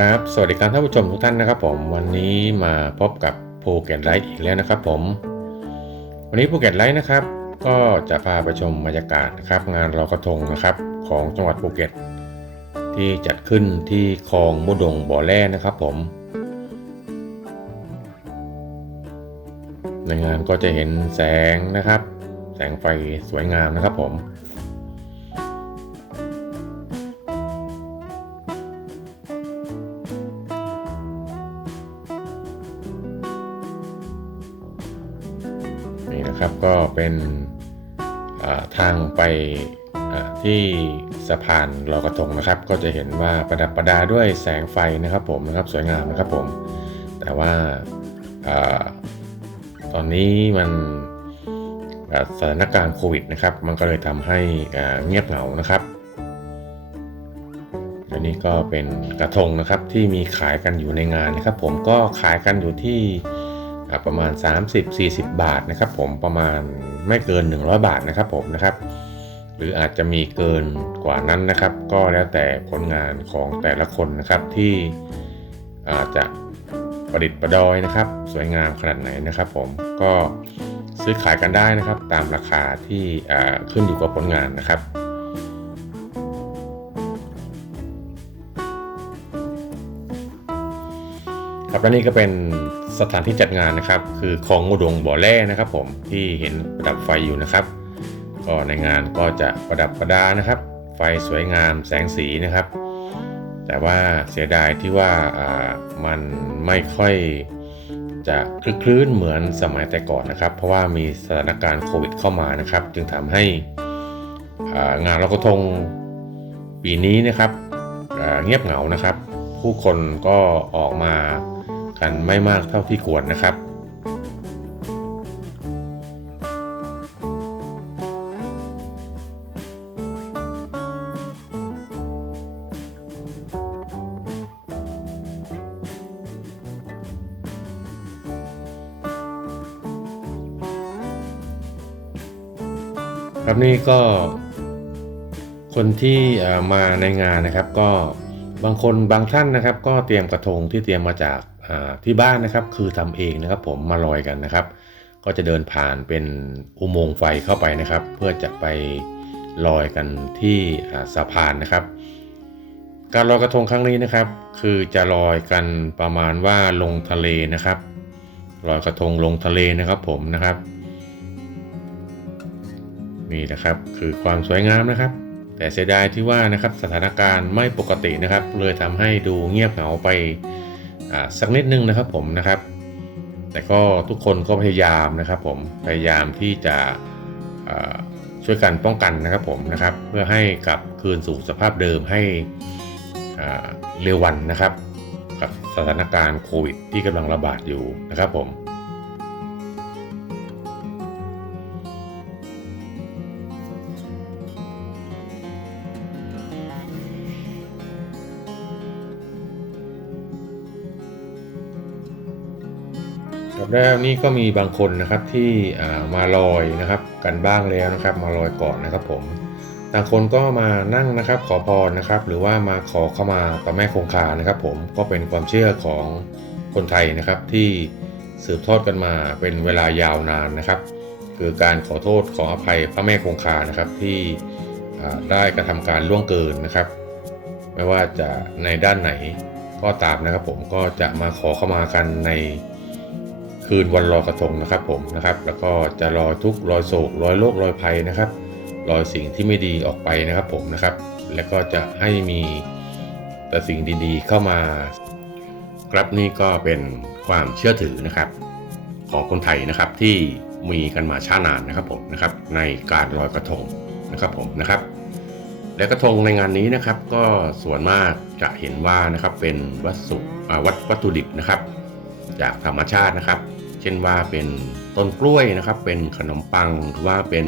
ครับ สวัสดีครับท่านผู้ชมทุกท่านนะครับ ผมวันนี้มาพบกับภูเก็ตไลท์อีกแล้วนะครับ ผม วันนี้ภูเก็ตไลท์นะครับ ก็จะพาไปชมบรรยากาศนะครับ งานลอยกระทงนะครับ ของจังหวัดภูเก็ต ที่จัดขึ้นที่คลองมุดงบ่อแร่นะครับ ผม ในงานก็จะเห็นแสงนะครับ แสงไฟสวยงามนะครับ ผม ก็เป็นทางไปที่สะพานลอยกระทงนะครับ ก็จะเห็นว่าประดับประดาด้วยแสงไฟนะครับผมนะครับสวยงามนะครับผม แต่ว่าอตอนนี้มันสถานการณ์โควิดนะครับ มันก็เลยทำให้เงียบเหงานะครับอันนี้ก็เป็นกระทงนะครับที่มีขายกันอยู่ในงานนะครับ ผมก็ขายกันอยู่ที่ อ่าประมาณ 30-40 บาทนะครับผมประมาณไม่เกิน 100 บาทนะครับผมนะครับหรืออาจจะมีเกินกว่านั้นนะครับ ก็แล้วแต่ผลงานของแต่ละคนนะครับที่อาจจะประดิษฐ์ประดอยนะครับ สวยงามขนาดไหนนะครับ ผมก็ซื้อขายกันได้นะครับ ตามราคาที่ขึ้นอยู่กับผลงานนะครับ ครับและนี่ก็เป็นสถานที่จัดงานนะครับ คือคลองอุดงบ่อแร่นะครับ ผมที่เห็นประดับไฟอยู่นะครับ ก็ในงานก็จะประดับประดานะครับ ไฟสวยงามแสงสีนะครับ แต่ว่าเสียดายที่ว่ามันไม่ค่อยจะคลึกคลื้นเหมือนสมัยแต่ก่อนนะครับ เพราะว่ามีสถานการณ์โควิดเข้ามานะครับ จึงทำให้งานลอยกระทงปีนี้นะครับเงียบเหงานะครับ ผู้คนก็ออกมา กันไม่มากเท่าที่ควรนะครับ ครับนี่ก็คนที่มาในงานนะครับก็บางคนบางท่านนะครับ ก็เตรียมกระทงที่เตรียมมาจาก ที่บ้านนะครับคือทำเองนะครับผมมาลอยกันนะครับ ก็จะเดินผ่านเป็นอุโมงค์ไฟเข้าไปนะครับ เพื่อจะไปลอยกันที่สะพานนะครับ การลอยกระทงครั้งนี้นะครับ คือจะลอยกันประมาณว่าลงทะเลนะครับลอยกระทงลงทะเลนะครับผมนะครับนี่นะครับคือความสวยงามนะครับ แต่เสียดายที่ว่านะครับสถานการณ์ไม่ปกตินะครับ เลยทำให้ดูเงียบเหงาไป สักนิดนึงนะครับผมนะครับ แต่ก็ทุกคนก็พยายามนะครับผมพยายามที่จะช่วยกันป้องกันนะครับผมนะครับเพื่อให้กลับคืนสู่สภาพเดิมให้เร็ววันนะครับ กับสถานการณ์โควิดที่กำลังระบาดอยู่นะครับผม ครับแล้วนี่ก็มีบางคนนะครับที่มาลอยนะครับ กันบ้างแล้วนะครับ มาลอยก่อนนะครับ ผมต่างคนก็มานั่งนะครับ ขอพรนะครับ หรือว่ามาขอเข้ามาพระแม่คงคานะครับ ผมก็เป็นความเชื่อของคนไทยนะครับที่สืบทอดกันมาเป็นเวลายาวนานนะครับ คือการขอโทษขออภัยพระแม่คงคานะครับที่ได้กระทำการล่วงเกินนะครับ ไม่ว่าจะในด้านไหนก็ตามนะครับ ผมก็จะมาขอเข้ามากันใน คืนวันลอยกระทงนะครับผมนะครับ แล้วก็จะลอยทุกลอยโศกลอยโรคลอยภัยนะครับลอยสิ่งที่ไม่ดีออกไปนะครับผมนะครับ แล้วก็จะให้มีแต่สิ่งดีๆเข้ามาครับนี่ก็เป็นความเชื่อถือนะครับ ของคนไทยนะครับที่มีกันมาช้านานนะครับผมนะครับ ในการลอยกระทงนะครับผมนะครับ และกระทงในงานนี้นะครับ ก็ส่วนมากจะเห็นว่านะครับเป็นวัสดุวัตถุดิบนะครับ จากธรรมชาตินะครับ เช่นว่าเป็นต้นกล้วยนะครับ เป็นขนมปังหรือว่าเป็น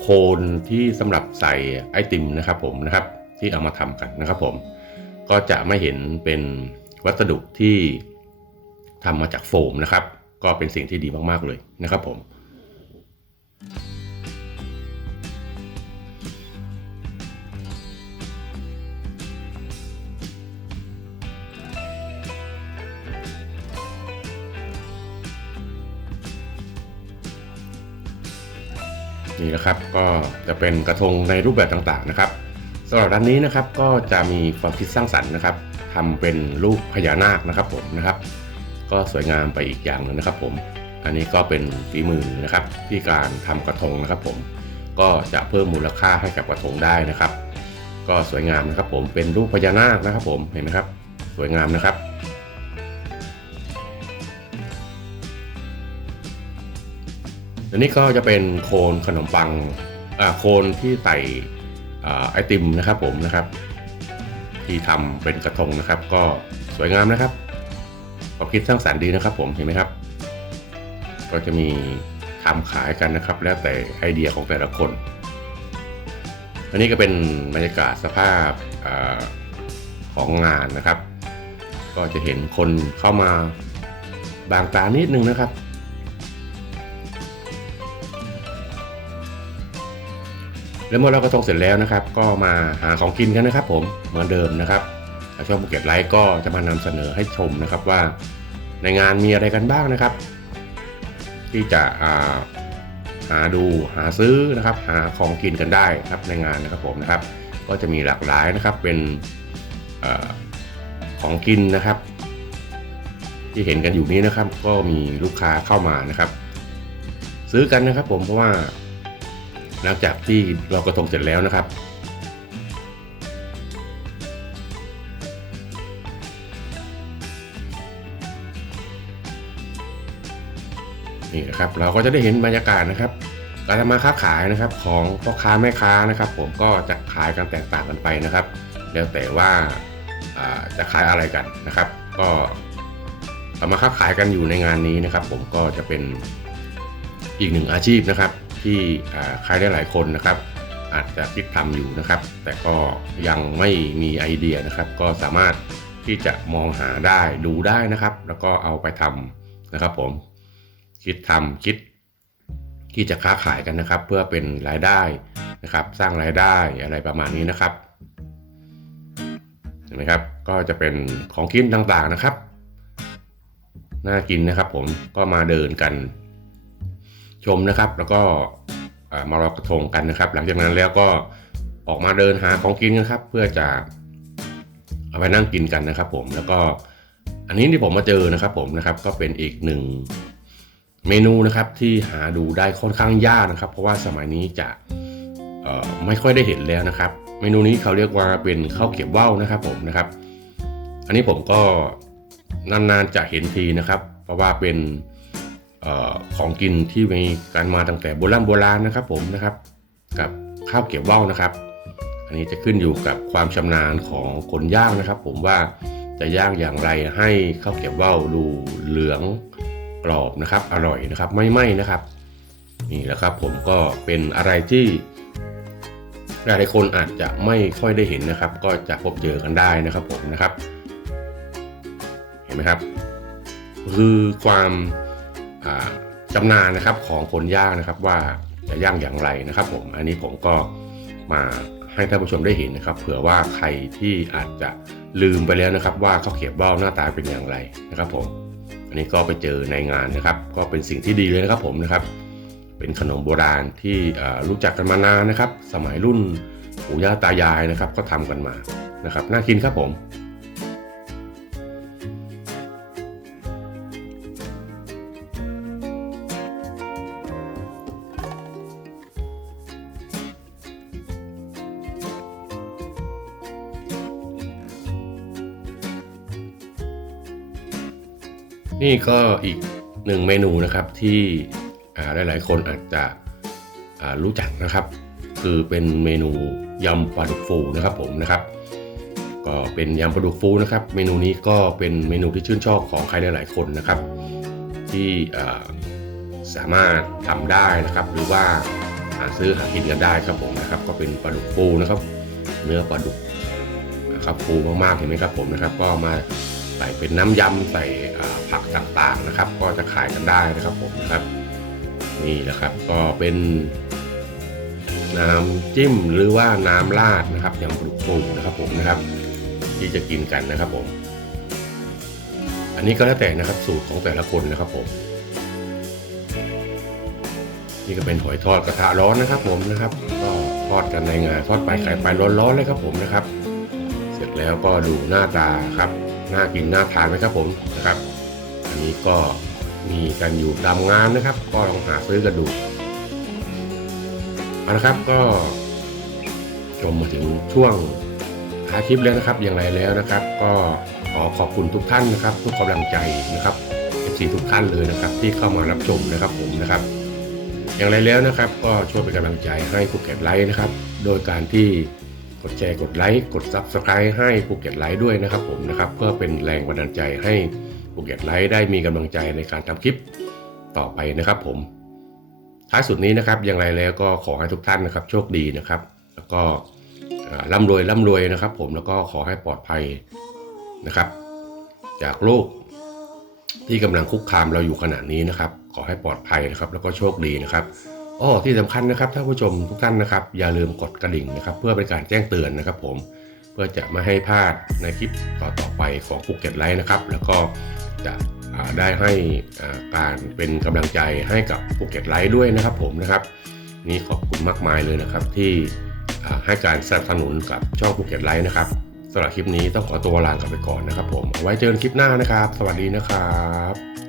โคนที่สำหรับใส่ไอติมนะครับผมนะครับที่เอามาทำกันนะครับผมก็จะไม่เห็นเป็นวัสดุที่ทำมาจากโฟมนะครับ ก็เป็นสิ่งที่ดีมากๆเลยนะครับผมค นี่นะครับก็จะเป็นกระทงในรูปแบบต่างๆนะครับสำหรับด้านนี้นะครับก็จะมีความคิดสร้างสรรค์นะครับทำเป็นรูปพญานาคนะครับผมนะครับ ก็สวยงามไปอีกอย่างหนึงนะครับ ผม อันนี้ก็เป็นฝีมือนะครับที่การทำกระทงนะครับ ผมก็จะเพิ่มมูลค่าให้กับกระทงได้นะครับ ก็สวยงามนะครับ ผมเป็นรูปพญานาคนะครับ ผมเห็นไหมครับ สวยงามนะครับ อันนี้ก็จะเป็นโคนขนมปังอ่าโคนที่ใส่ไอติมนะครับผมนะครับ ที่ทำเป็นกระทงนะครับ ก็สวยงามนะครับความคิดสร้างสรรค์ดีนะครับ ผมเห็นไหมครับ ก็จะมีทำขายกันนะครับ แล้วแต่ไอเดียของแต่ละคน อันนี้ก็เป็นบรรยากาศสภาพอาของงานนะครับ ก็จะเห็นคนเข้ามาบางตานิดนึงนะครับ แล้วเมื่อเรากระทงเสร็จแล้วนะครับ ก็มาหาของกินกันนะครับ ผมเหมือนเดิมนะครับทาช่องภูเก็ตไลฟ์ก็จะมานำเสนอให้ชมนะครับว่า ในงานมีอะไรกันบ้างนะครับ ที่จะาหาดูหาซื้อนะครับ หาของกินกันได้ครับในงานนะครับผมนะครับ ก็จะมีหลากหลายนะครับเป็นอของกินนะครับ ที่เห็นกันอยู่นี้นะครับ ก็มีลูกค้าเข้ามานะครับ ซื้อกันนะครับผมเพราะว่า หลังจากที่เรากระทงเสร็จแล้วนะครับ นี่นะครับเราก็จะได้เห็นบรรยากาศนะครับ การทำมาค้าขายนะครับของพ่อค้าแม่ค้านะครับ ผมก็จะขายกันแตกต่างกันไปนะครับ แล้วแต่ว่าจะขายอะไรกันนะครับ ก็ทำมาค้าขายกันอยู่ในงานนี้นะครับ ผมก็จะเป็นอีกหนึ่งอาชีพนะครับ ที่ใครได้หลายคนนะครับ อาจจะคิดทำอยู่นะครับ แต่ก็ยังไม่มีไอเดียนะครับ ก็สามารถที่จะมองหาได้ดูได้นะครับ แล้วก็เอาไปทำนะครับ ผมคิดทำคิดที่จะค้าขายกันนะครับ เพื่อเป็นรายได้นะครับ สร้างรายได้อะไรประมาณนี้นะครับเห็นไหมครับก็จะเป็นของกินต่างๆนะครับน่ากินนะครับ ผมก็มาเดินกัน ชมนะครับ แล้วก็มารอกระทงกันนะครับ หลังจากนั้นแล้วก็ออกมาเดินหาของกินกันครับ เพื่อจะเอาไปนั่งกินกันนะครับ ผมแล้วก็อันนี้ที่ผมมาเจอนะครับ ผมนะครับก็เป็นอีกหนึ่งเมนูนะครับที่หาดูได้ค่อนข้างยากนะครับ เพราะว่าสมัยนี้จะไม่ค่อยได้เห็นแล้วนะครับ เมนูนี้เขาเรียกว่าเป็นข้าวเกี๊ยวว่าวนะครับ ผมนะครับ อันนี้ผมก็นานๆจะเห็นทีนะครับ เพราะว่าเป็น ของกินที่มีการมาตั้งแต่โบราณโบราณนะครับผมนะครับ กับข้าวเกี๊ยวว่าวนะครับ อันนี้จะขึ้นอยู่กับความชำนาญของคนย่างนะครับ ผมว่าจะย่างอย่างไรให้ข้าวเกี๊ยวว่าวดูเหลืองกรอบนะครับ อร่อยนะครับไม่ไหม้นะครับนี่แหละครับผมก็เป็นอะไรที่หลายคนอาจจะไม่ค่อยได้เห็นนะครับ ก็จะพบเจอกันได้นะครับผมนะครับ เห็นไหมครับ คือความ จำนาญนะครับของคนย่างนะครับว่าจะย่างอย่างไรนะครับผมอันนี้ผมก็มาให้ท่านผู้ชมได้เห็นนะครับ เผื่อว่าใครที่อาจจะลืมไปแล้วนะครับ ว่าข้าวเกรี๊ยวว่าวหน้าตาเป็นอย่างไรนะครับผมอันนี้ก็ไปเจอในงานนะครับ ก็เป็นสิ่งที่ดีเลยนะครับผมนะครับ เป็นขนมโบราณที่รู้จักกันมานานนะครับ สมัยรุ่นปู่ย่าตายายนะครับ ก็ทำกันมานะครับ น่ากินครับผม นี่ก็อีกหนึ่งเมนูนะครับที่อ่าหลายๆ คนอาจจะรู้จักนะครับ คือเป็นเมนูยำปลาดุกฟูนะครับผมนะครับ ก็เป็นยำปลาดุกฟูนะครับ เมนูนี้ก็เป็นเมนูที่ชื่นชอบของใครหลาย ๆ คนนะครับ ที่สามารถทำได้นะครับ หรือว่าหาซื้อหากินกันได้ครับผมนะครับ ก็เป็นปลาดุกฟูนะครับ เนื้อปลาดุกนะครับฟูมากๆเห็นไหมครับผมนะครับ ก็มาใส่เป็นน้ำยำใส่ ต่างๆนะครับ ก็จะขายกันได้นะครับผมนะครับนี่แหละครับก็เป็นน้ำจิ้มหรือว่าน้ำราดนะครับยำปลุกฟูนะครับผมนะครับ ที่จะกินกันนะครับผม อันนี้ก็แล้วแต่นะครับสูตรของแต่ละคนนะครับผม นี่ก็เป็นหอยทอดกระทะร้อนนะครับ ผมนะครับ ก็ทอดกันในงานทอดไปขายไปร้อนๆเลยครับผมนะครับ เสร็จแล้วก็ดูหน้าตาครับน่ากินน่าทานไหมครับผมนะครับ อันนี้ก็มีกันอยู่ตามงานนะครับ ก็ลองหาซื้อกันดูเอาละครับก็ชมมาถึงช่วงท้ายคลิปแล้วนะครับอย่างไรแล้วนะครับ ก็ขอขอบคุณทุกท่านนะครับ ทุกกำลังใจนะครับ FC ทุกท่านเลยนะครับ ที่เข้ามารับชมนะครับผมนะครับ อย่างไรแล้วนะครับ ก็ช่วยเป็นกำลังใจให้ภูเก็ตไลท์นะครับ โดยการที่กดแชร์กดไลค์กด Subscribe ให้ภูเก็ตไลท์ด้วยนะครับผมนะครับ เพื่อเป็นแรงบันดาลใจให้ ภูเก็ตไลท์ได้มีกำลังใจในการทำคลิปต่อไปนะครับผม ท้ายสุดนี้นะครับอย่างไรแล้วก็ขอให้ทุกท่านนะครับ โชคดีนะครับ แล้วก็ร่ำรวยร่ำรวยนะครับ ผมแล้วก็ขอให้ปลอดภัยนะครับ จากโรคที่กำลังคุกคามเราอยู่ขณะนี้นะครับ ขอให้ปลอดภัยนะครับ แล้วก็โชคดีนะครับอ้อที่สำคัญนะครับท่านผู้ชมทุกท่านนะครับ อย่าลืมกดกระดิ่งนะครับ เพื่อเป็นการแจ้งเตือนนะครับ ผมเพื่อจะไม่ให้พลาดในคลิปต่อๆไปของภูเก็ตไลท์นะครับ แล้วก็ จะได้ให้การเป็นกำลังใจให้กับภูเก็ตไลท์ด้วยนะครับผมนะครับ นี่ขอบคุณมากมายเลยนะครับที่ให้การสนับสนุนกับช่องภูเก็ตไลท์นะครับสำหรับคลิปนี้ต้องขอตัวลากันไปก่อนนะครับผม ไว้เจอกันคลิปหน้านะครับ สวัสดีนะครับ